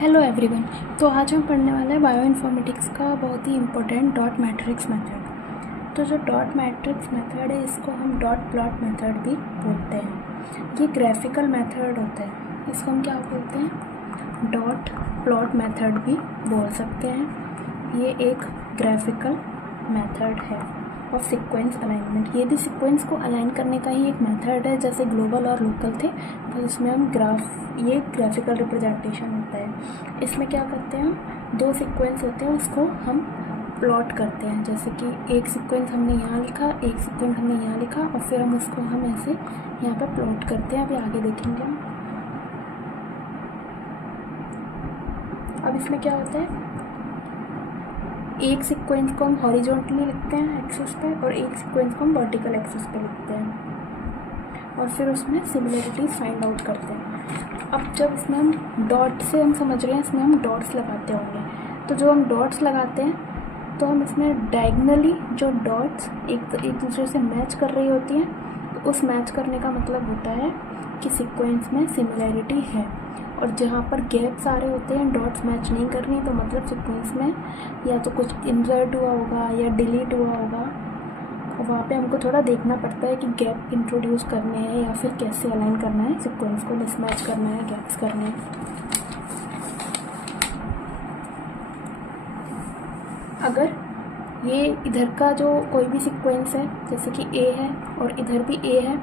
Hello everyone. तो आज हम पढ़ने वाले हैं बायो इन्फॉर्मेटिक्स का बहुत ही इम्पोर्टेंट डॉट मैट्रिक्स मेथड। तो जो डॉट मैट्रिक्स मेथड है इसको हम डॉट प्लॉट मेथड भी बोलते हैं। ये ग्राफिकल मेथड होता है, इसको हम क्या बोलते हैं? डॉट प्लॉट मेथड भी बोल सकते हैं। ये एक ग्राफिकल मेथड है और सीक्वेंस अलाइनमेंट, ये भी सीक्वेंस को अलाइन करने का ही एक मेथड है। जैसे ग्लोबल और लोकल थे तो इसमें हम ये ग्राफिकल रिप्रेजेंटेशन होता है। इसमें क्या करते हैं, हम दो सीक्वेंस होते हैं उसको हम प्लॉट करते हैं। जैसे कि एक सीक्वेंस हमने यहाँ लिखा, एक सीक्वेंस हमने यहाँ लिखा और फिर हम उसको हम ऐसे यहाँ पर प्लॉट करते हैं। अभी आगे देखेंगे हम। अब इसमें क्या होता है, एक सीक्वेंस को हम हॉरिजॉन्टली लिखते हैं एक्सिस पे और एक सीक्वेंस को हम वर्टिकल एक्सिस पे लिखते हैं और फिर उसमें सिमिलरिटीज फाइंड आउट करते हैं। अब जब इसमें हम डॉट से हम समझ रहे हैं, इसमें हम डॉट्स लगाते होंगे। तो जो हम डॉट्स लगाते हैं तो हम इसमें डायगनली जो डॉट्स एक दूसरे से मैच कर रही होती हैं, तो उस मैच करने का मतलब होता है कि सीक्वेंस में सिमिलैरिटी है। और जहाँ पर गैप्स आ रहे होते हैं, डॉट्स मैच नहीं कर रही, तो मतलब सीक्वेंस में या तो कुछ इंसर्ट हुआ होगा या डिलीट हुआ होगा। और वहाँ पे हमको थोड़ा देखना पड़ता है कि गैप इंट्रोड्यूस करने हैं या फिर कैसे अलाइन करना है, सीक्वेंस को मिसमैच करना है, गैप्स करने हैं। अगर ये इधर का जो कोई भी सीक्वेंस है, जैसे कि ए है और इधर भी ए है,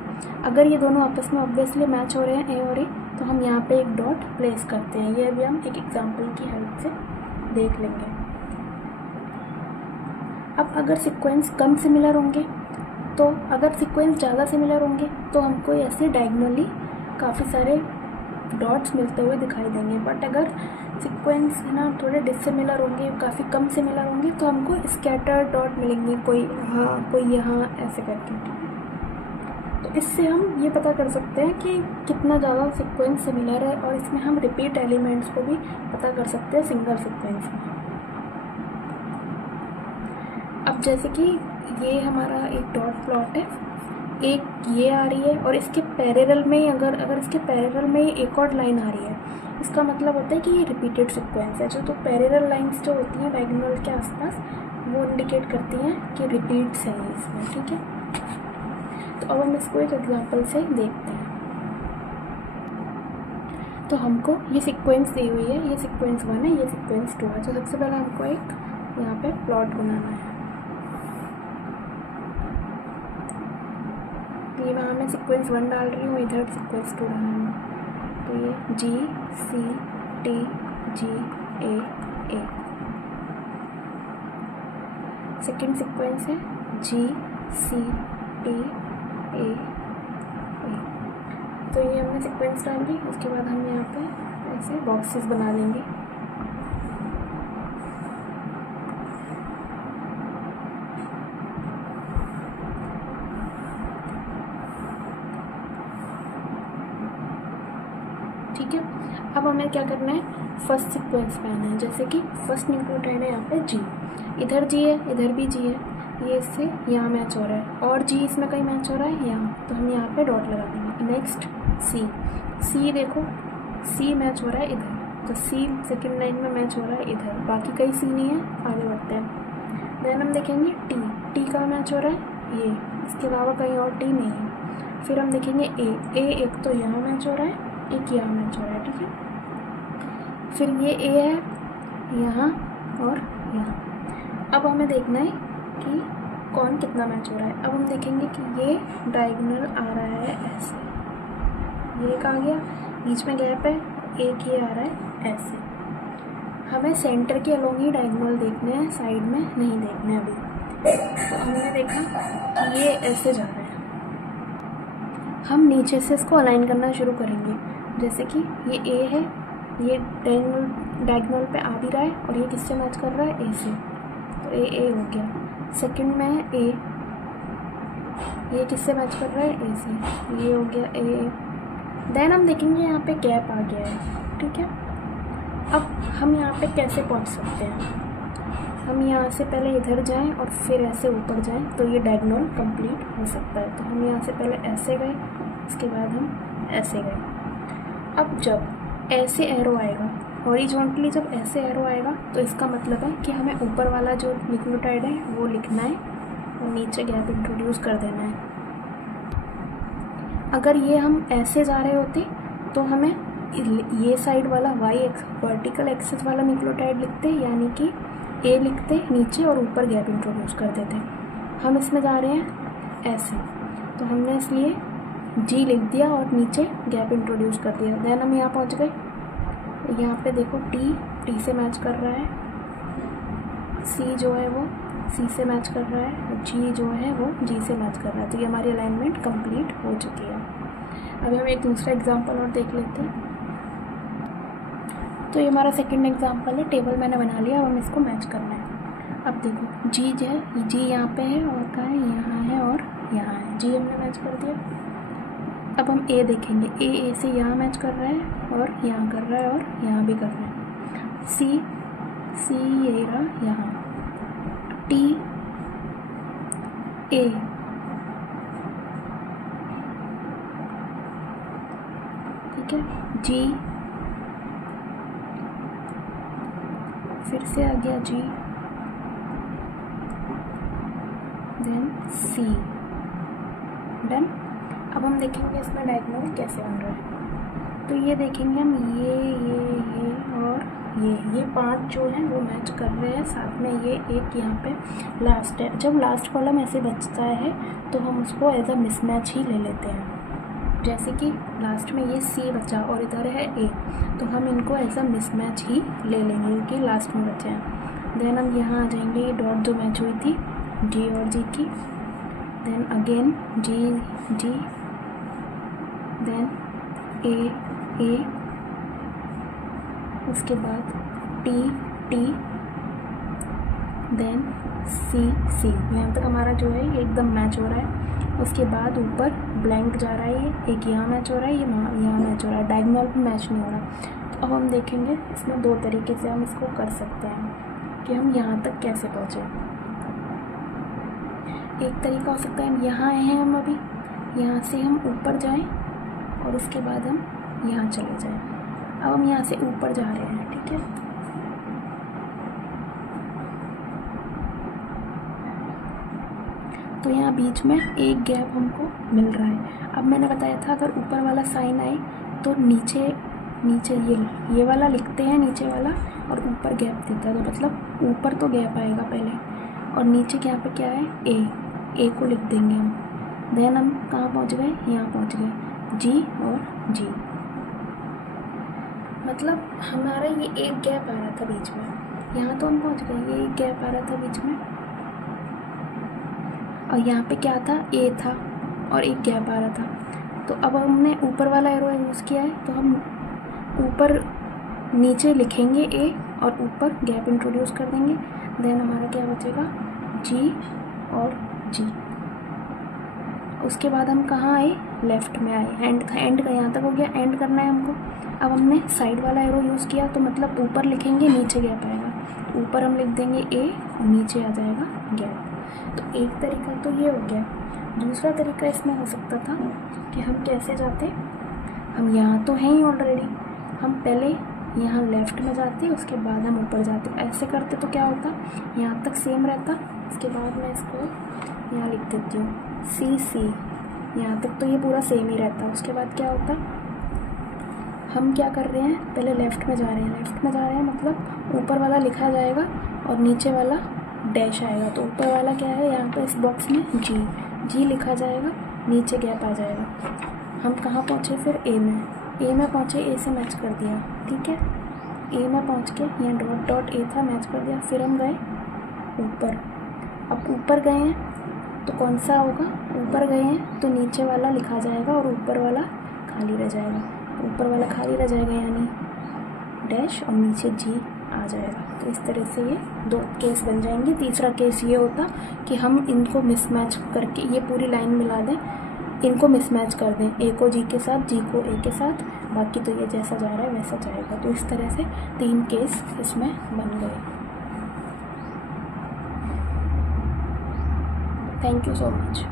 अगर ये दोनों आपस में ऑब्वियसली मैच हो रहे हैं ए और ए, तो हम यहाँ पे एक डॉट प्लेस करते हैं। ये अभी हम एक एग्जांपल की हेल्प से देख लेंगे। अब अगर सीक्वेंस कम सिमिलर होंगे, तो अगर सीक्वेंस ज़्यादा सिमिलर होंगे तो हमको ऐसे डायगनली काफ़ी सारे डॉट्स मिलते हुए दिखाई देंगे। बट अगर सीक्वेंस है ना थोड़े डिससिमिलर होंगे, काफ़ी कम सिमिलर होंगे, तो हमको स्कैटर्ड डॉट मिलेंगे, कोई यहाँ कोई यहाँ, ऐसे करके। तो इससे हम ये पता कर सकते हैं कि कितना ज़्यादा सीक्वेंस सिमिलर है और इसमें हम रिपीट एलिमेंट्स को भी पता कर सकते हैं सिंगल सीक्वेंस में। अब जैसे कि ये हमारा एक डॉट प्लॉट है, एक ये आ रही है और इसके पैरेलल में अगर इसके पैरेलल में एक और लाइन आ रही है, इसका मतलब होता है कि ये रिपीटेड सीक्वेंस है। तो पैरेलल लाइंस जो होती हैं डायगोनल के आसपास, वो इंडिकेट करती हैं कि रिपीट्स हैं इसमें, ठीक है। तो अब हम इसको एक एग्जांपल से देखते हैं। तो हमको ये सीक्वेंस दी हुई है, ये सीक्वेंस 1 है, ये सीक्वेंस 2 है। तो सबसे पहले हमको एक यहाँ पे प्लॉट बनाना है। ये वहाँ मैं सीक्वेंस 1 डाल रही हूँ, इधर सीक्वेंस 2 डाल रही हूँ। तो ये G C T G A A। Second sequence है G C T A A। तो ये हमने सीक्वेंस डाल दी। उसके बाद हम यहाँ पे ऐसे बॉक्सेस बना लेंगे। ठीक है। अब हमें क्या करना है, फर्स्ट सीक्वेंस पे आना है। जैसे कि फर्स्ट न्यूक्लियोटाइड है यहाँ पे G, इधर G है, इधर भी G है, ये इससे यहाँ मैच हो रहा है और G इसमें कहीं मैच हो रहा है यहाँ, तो हम यहाँ पे डॉट लगा देंगे। नेक्स्ट C देखो, C मैच हो रहा है इधर, तो C सेकेंड लाइन में मैच हो रहा है इधर, बाकी कहीं C नहीं है। आगे बढ़ते हैं। देन हम देखेंगे T का मैच हो रहा है ये, इसके अलावा कहीं और T नहीं है। फिर हम देखेंगे A एक तो यहाँ मैच हो रहा है, एक यहाँ मैच हो रहा है, ठीक है। फिर ये A है यहाँ और यहाँ। अब हमें देखना है कि कौन कितना मैच हो रहा है। अब हम देखेंगे कि ये डायगोनल आ रहा है ऐसे, ये एक आ गया, बीच में गैप है, एक ये आ रहा है ऐसे। हमें सेंटर के अलोंग ही डायगोनल देखने हैं, साइड में नहीं देखने अभी। तो हमने देखा कि ये ऐसे जा रहा है। हम नीचे से इसको अलाइन करना शुरू करेंगे। जैसे कि ये A है, ये डायगोनल पे आ भी रहा है और ये किससे मैच कर रहा है, A से, तो A हो गया। सेकंड में है A, ये किससे मैच कर रहा है, A से, ये हो गया A। देन हम देखेंगे यहाँ पे गैप आ गया है, ठीक है। अब हम यहाँ पे कैसे पहुँच सकते हैं, हम यहाँ से पहले इधर जाएं और फिर ऐसे ऊपर जाएं, तो ये डायगोनल कंप्लीट हो सकता है। तो हम यहाँ से पहले ऐसे गए, इसके बाद हम ऐसे गए। अब जब ऐसे एरो आएगा हॉरिजॉन्टली जब ऐसे एरो आएगा तो इसका मतलब है कि हमें ऊपर वाला जो न्यूक्लियोटाइड है वो लिखना है और नीचे गैप इंट्रोड्यूस कर देना है। अगर ये हम ऐसे जा रहे होते तो हमें ये साइड वाला वर्टिकल एक्सिस वाला न्यूक्लियोटाइड लिखते, यानी कि ए लिखते नीचे और ऊपर गैप इंट्रोड्यूस कर देते। हम इसमें जा रहे हैं ऐसे, तो हमने इसलिए जी लिख दिया और नीचे गैप इंट्रोड्यूस कर दिया। देन हम यहाँ पहुँच गए। यहाँ पे देखो टी से मैच कर रहा है, सी जो है वो सी से मैच कर रहा है, और जी जो है वो जी से मैच कर रहा है। तो ये हमारी अलाइनमेंट कंप्लीट हो चुकी है। अभी हम एक दूसरा एग्जांपल और देख लेते हैं। तो ये हमारा सेकंड एग्जांपल है। टेबल मैंने बना लिया, अब हम इसको मैच करना है। अब देखो जी जो है, जी यहाँ पे है और कहाँ है, यहाँ है और यहाँ है। जी हमने मैच कर दिया। अब हम ए देखेंगे, ए से यहाँ मैच कर रहा है और यहाँ कर रहा है और यहाँ भी कर रहा है। सी ये रहा यहाँ, टी ए, ठीक है, जी फिर से आ गया जी, देन सी, डन। अब हम देखेंगे इसमें डायगोनल कैसे बन रहा है। तो ये देखेंगे हम ये और ये 5 जो है वो मैच कर रहे हैं। साथ में ये एक यहाँ पे लास्ट है। जब लास्ट कॉलम ऐसे बचता है तो हम उसको एज अ मिसमैच ही ले लेते हैं। जैसे कि लास्ट में ये सी बचा और इधर है ए, तो हम इनको एज अ मिसमैच ही ले लेंगे क्योंकि लास्ट में बचे हैं। देन हम यहाँ आ जाएंगे, ये डॉट जो मैच हुई थी जी और जी की, देन अगेन जी, देन ए, उसके बाद टी, देन सी। यहाँ तक हमारा जो है ये एकदम मैच हो रहा है। उसके बाद ऊपर ब्लैंक जा रहा है, ये एक यहाँ मैच हो रहा है, ये यहाँ मैच हो रहा है, डायगोनल पे मैच नहीं हो रहा। तो अब हम देखेंगे इसमें 2 तरीके से हम इसको कर सकते हैं कि हम यहाँ तक कैसे पहुँचे। एक तरीका हो सकता है हम यहाँ आए हैं, हम अभी यहाँ से हम ऊपर जाएं और उसके बाद हम यहाँ चले जाएं। अब हम यहाँ से ऊपर जा रहे हैं, ठीक है। तो यहाँ बीच में एक गैप हमको मिल रहा है। अब मैंने बताया था अगर ऊपर वाला साइन आए तो नीचे ये वाला लिखते हैं नीचे वाला, और ऊपर गैप देता है। तो मतलब ऊपर तो गैप आएगा पहले और नीचे यहाँ पे क्या है, ए को लिख देंगे हम। देन हम कहाँ पहुँच गए, यहाँ पहुँच गए, जी और जी। मतलब हमारा ये एक गैप आ रहा था बीच में, यहाँ तो हम पहुँच गए, ये एक गैप आ रहा था बीच में, और यहाँ पे क्या था, ए था और एक गैप आ रहा था। तो अब हमने ऊपर वाला एरो यूज़ किया है, तो हम ऊपर नीचे लिखेंगे ए और ऊपर गैप इंट्रोड्यूस कर देंगे। देन हमारा क्या बचेगा, जी और जी। उसके बाद हम कहाँ आए, लेफ़्ट में आए, एंड का यहाँ तक हो गया, एंड करना है हमको। अब हमने साइड वाला एरो यूज़ किया, तो मतलब ऊपर लिखेंगे नीचे गैप आएगा, ऊपर हम लिख देंगे ए और नीचे आ जाएगा गैप। तो एक तरीका तो ये हो गया। दूसरा तरीका इसमें हो सकता था कि हम कैसे जाते, हम यहाँ तो हैं ही ऑलरेडी, हम पहले यहाँ लेफ़्ट में जाते, उसके बाद हम ऊपर जाते। ऐसे करते तो क्या होता, यहाँ तक सेम रहता, उसके बाद मैं इसको यहाँ लिख देती हूँ सी, यहाँ तक तो ये पूरा सेम ही रहता। उसके बाद क्या होता, हम क्या कर रहे हैं, पहले लेफ़्ट में जा रहे हैं, मतलब ऊपर वाला लिखा जाएगा और नीचे वाला डैश आएगा। तो ऊपर वाला क्या है, यहाँ पे इस बॉक्स में जी लिखा जाएगा, नीचे गैप आ जाएगा। हम कहाँ पहुँचे फिर, ए में पहुँचे, ए से मैच कर दिया, ठीक है। ए में पहुँच के यहाँ डॉट ए था, मैच कर दिया। फिर हम गए ऊपर। अब ऊपर गए हैं तो कौन सा होगा, ऊपर गए हैं तो नीचे वाला लिखा जाएगा और ऊपर वाला खाली रह जाएगा। ऊपर वाला खाली रह जाएगा यानी डैश, और नीचे जी आ जाएगा। तो इस तरह से ये 2 केस बन जाएंगे। तीसरा केस ये होता कि हम इनको मिसमैच करके ये पूरी लाइन मिला दें, इनको मिसमैच कर दें, ए को जी के साथ, जी को ए के साथ, बाकी तो ये जैसा जा रहा है वैसा जाएगा। तो इस तरह से 3 केस इसमें बन गए। Thank you so much.